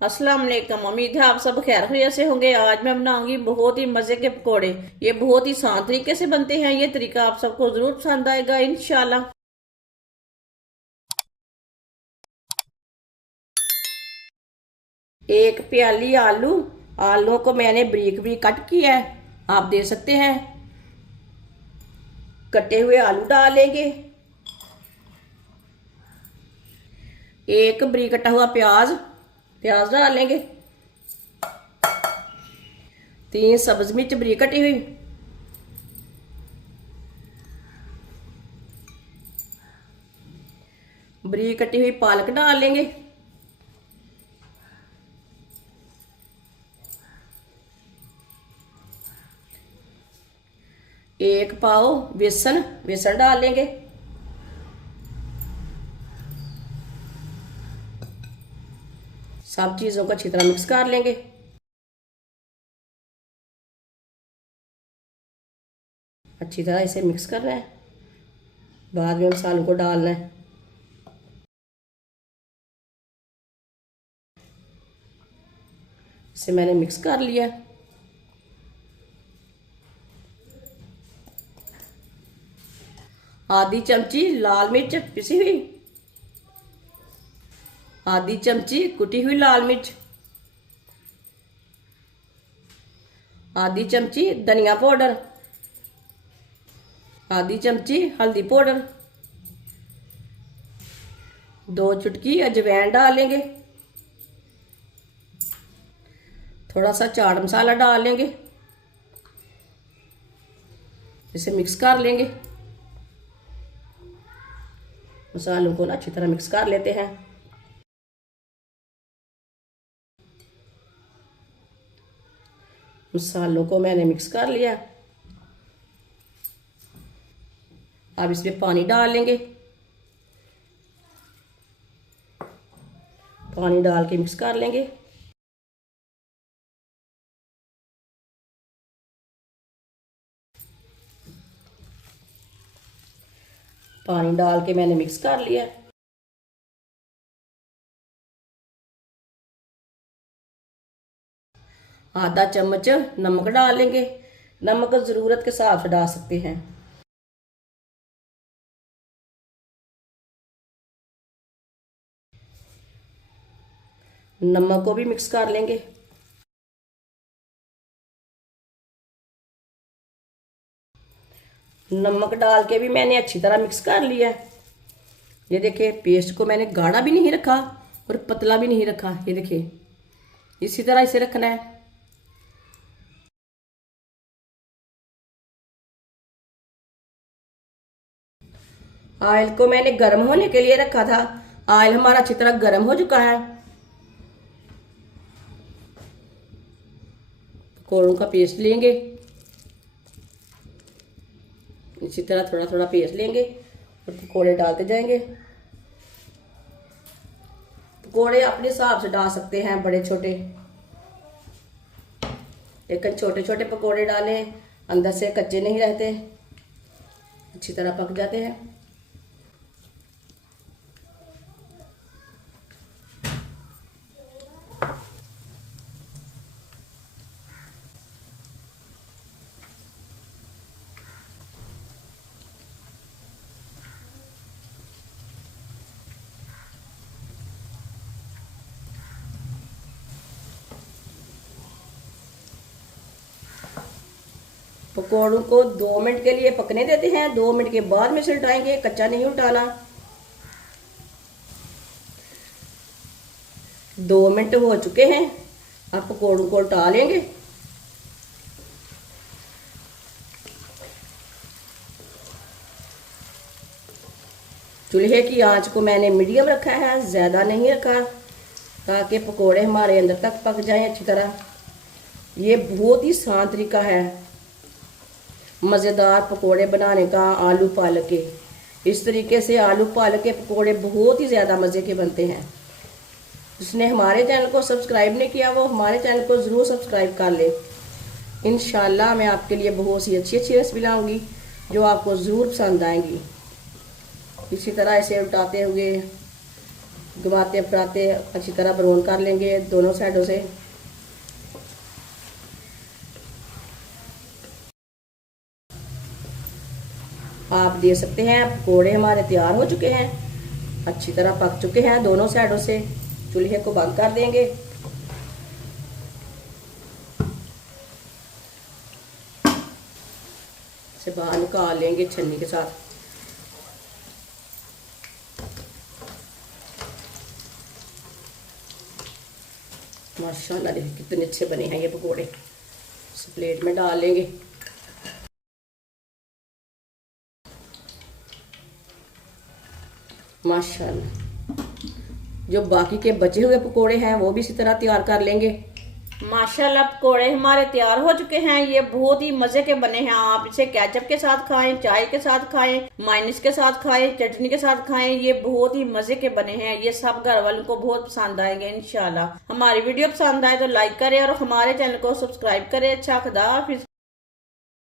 अस्सलाम वालेकुम। उम्मीद है आप सब खैर खैरियत से होंगे। आज मैं बनाऊंगी बहुत ही मजे के पकोड़े। ये बहुत ही आसान तरीके से बनते हैं। ये तरीका आप सबको जरूर पसंद आएगा इंशाल्लाह। एक प्याली आलू, आलूओं को मैंने बारीक बारीक कट किया है। आप दे सकते हैं। कटे हुए आलू डालेंगे। एक बारीक कटा हुआ प्याज, प्याज डालेंगे। 3 सब्ज मिर्च बारीक कटी हुई। बारीक कटी हुई पालक डाल लेंगे। एक पाव बेसन, बेसन डाल लेंगे। सब चीजों को अच्छी तरह मिक्स कर लेंगे। अच्छी तरह इसे मिक्स करना है। बाद में मसालों को डालना है। इसे मैंने मिक्स कर लिया। आधी चमची लाल मिर्च पिसी हुई, आधी चमची कुटी हुई लाल मिर्च, आधी चमची धनिया पाउडर, आधी चमची हल्दी पाउडर, 2 चुटकी अजवाइन डालेंगे। थोड़ा सा चाट मसाला डाल लेंगे। इसे मिक्स कर लेंगे। मसालों को ना अच्छी तरह मिक्स कर लेते हैं। मसालों को मैंने मिक्स कर लिया। अब इसमें पानी डाल लेंगे। पानी डाल के मिक्स कर लेंगे। पानी डाल के मैंने मिक्स कर लिया। आधा चम्मच नमक डाल लेंगे। नमक ज़रूरत के हिसाब से डाल सकते हैं। नमक को भी मिक्स कर लेंगे। नमक डाल के भी मैंने अच्छी तरह मिक्स कर लिया। ये देखिए, पेस्ट को मैंने गाढ़ा भी नहीं रखा और पतला भी नहीं रखा। ये देखिए, इसी तरह इसे रखना है। ऑयल को मैंने गर्म होने के लिए रखा था। ऑयल हमारा अच्छी तरह गर्म हो चुका है। पकौड़ों का पेस्ट लेंगे। इसी तरह थोड़ा थोड़ा पेस्ट लेंगे और पकौड़े डालते जाएंगे। पकौड़े अपने हिसाब से डाल सकते हैं, बड़े छोटे, लेकिन छोटे छोटे पकौड़े डालें, अंदर से कच्चे नहीं रहते, अच्छी तरह पक जाते हैं। पकौड़ों को 2 मिनट के लिए पकने देते हैं। 2 मिनट के बाद में से उल्टाएंगे, कच्चा नहीं उल्टाना। 2 मिनट हो चुके हैं। अब पकौड़ों को उल्टा लेंगे। चूल्हे की आंच को मैंने मीडियम रखा है, ज़्यादा नहीं रखा, ताकि पकौड़े हमारे अंदर तक पक जाएं अच्छी तरह। ये बहुत ही आसान तरीका है मज़ेदार पकोड़े बनाने का, आलू पालक के। इस तरीके से आलू पालक के पकोड़े बहुत ही ज़्यादा मज़े के बनते हैं। जिसने हमारे चैनल को सब्सक्राइब नहीं किया वो हमारे चैनल को ज़रूर सब्सक्राइब कर ले। इंशाल्लाह मैं आपके लिए बहुत सी अच्छी अच्छी रेसिपी लाऊंगी जो आपको ज़रूर पसंद आएंगी। इसी तरह इसे उल्टाते हुए घुमाते फिराते अच्छी तरह ब्राउन कर लेंगे दोनों साइडों से। आप देख सकते हैं पकौड़े हमारे तैयार हो चुके हैं, अच्छी तरह पक चुके हैं दोनों साइडों से। चूल्हे को बंद कर देंगे। इसे बाहर निकाल लेंगे छन्नी के साथ। माशाल्लाह देखिए कितने अच्छे बने हैं ये पकोड़े। इस प्लेट में डाल लेंगे। माशाल्लाह जो बाकी के बचे हुए पकोड़े हैं वो भी इसी तरह तैयार कर लेंगे। माशाल्लाह पकोड़े हमारे तैयार हो चुके हैं। ये बहुत ही मजे के बने हैं। आप इसे केचप के साथ खाएं, चाय के साथ खाएं, मायोनीज के साथ खाएं, चटनी के साथ खाएं। ये बहुत ही मजे के बने हैं। ये सब घर वालों को बहुत पसंद आएंगे इंशाल्लाह। हमारी वीडियो पसंद आए तो लाइक करें और हमारे चैनल को सब्सक्राइब करें। अच्छा खुदा हाफिज।